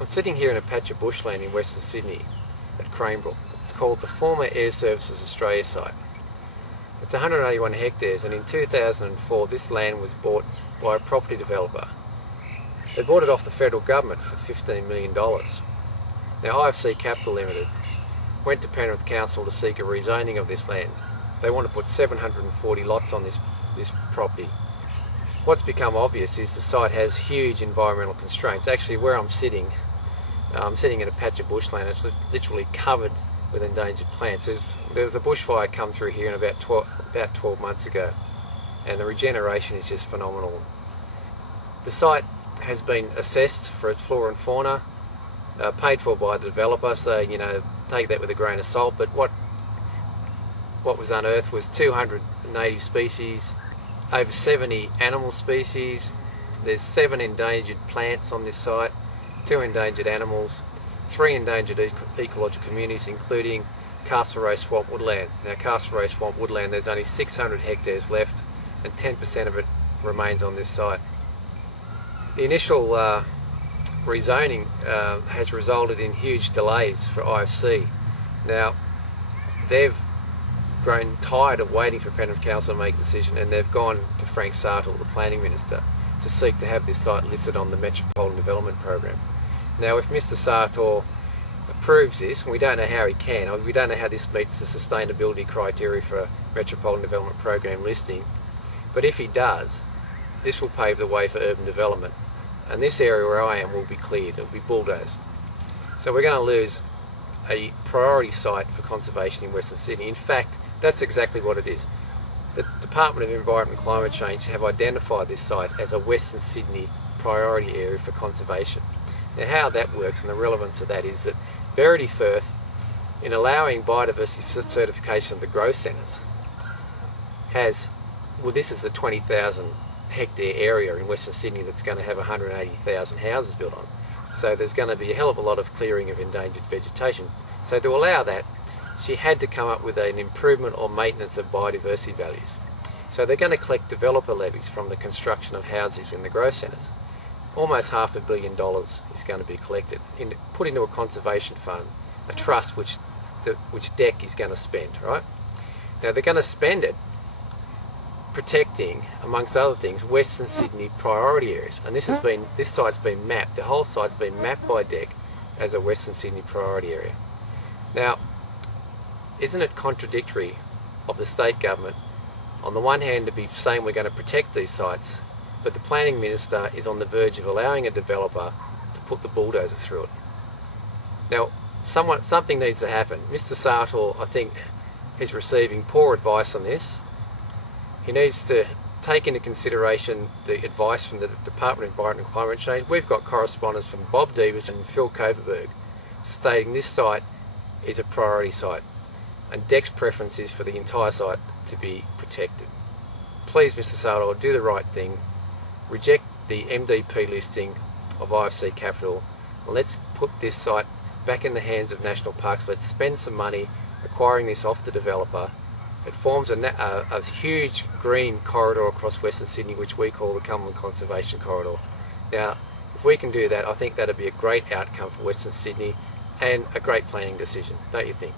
I'm sitting here in a patch of bushland in Western Sydney at Cranebrook. It's called the former Air Services Australia site. It's 181 hectares, and in 2004 this land was bought by a property developer. They bought it off the federal government for $15 million. Now IFC Capital Ltd went to Penrith Council to seek a rezoning of this land. They want to put 740 lots on this property. What's become obvious is the site has huge environmental constraints. Actually, where I'm sitting in a patch of bushland. It's literally covered with endangered plants. There was a bushfire come through here in about 12 months ago, and the regeneration is just phenomenal. The site has been assessed for its flora and fauna, paid for by the developer, so take that with a grain of salt. But what was unearthed was 200 native species, over 70 animal species. There's 7 endangered plants on this site, 2 endangered animals, 3 endangered ecological communities, including Castlereagh Swamp Woodland. Now Castlereagh Swamp Woodland, there's only 600 hectares left, and 10% of it remains on this site. The initial rezoning has resulted in huge delays for IFC. Now they've grown tired of waiting for Penrith Council to make a decision, and they've gone to Frank Sartor, the Planning Minister, to seek to have this site listed on the Metropolitan Development Program. Now if Mr Sartor approves this, and we don't know how he can, we don't know how this meets the sustainability criteria for a Metropolitan Development Program listing, but if he does, this will pave the way for urban development, and this area where I am will be cleared, it will be bulldozed. So we're going to lose a priority site for conservation in Western Sydney. In fact, that's exactly what it is. The Department of Environment and Climate Change have identified this site as a Western Sydney priority area for conservation. Now how that works and the relevance of that is that Verity Firth, in allowing biodiversity certification of the growth centres, has, well, this is the 20,000 hectare area in Western Sydney that's going to have 180,000 houses built on. So there's going to be a hell of a lot of clearing of endangered vegetation. So to allow that, she had to come up with an improvement or maintenance of biodiversity values. So they're going to collect developer levies from the construction of houses in the growth centres. Almost $500 million is going to be collected, put into a conservation fund, a trust which DEC is going to spend, right? Now they're going to spend it protecting, amongst other things, Western Sydney priority areas, and this site's been mapped. The whole site's been mapped by DEC as a Western Sydney priority area. Now, isn't it contradictory of the state government, on the one hand, to be saying we're going to protect these sites, but the Planning Minister is on the verge of allowing a developer to put the bulldozer through it? Now, something needs to happen. Mr Sartor, I think, is receiving poor advice on this. He needs to take into consideration the advice from the Department of Environment and Climate Change. We've got correspondence from Bob Davis and Phil Koverberg stating this site is a priority site, and DEC's preference is for the entire site to be protected. Please, Mr Sartor, do the right thing. Reject the MDP listing of IFC Capital, and let's put this site back in the hands of national parks. Let's spend some money acquiring this off the developer. It forms a huge green corridor across Western Sydney, which we call the Cumberland Conservation Corridor. Now, if we can do that, I think that'd be a great outcome for Western Sydney and a great planning decision, don't you think?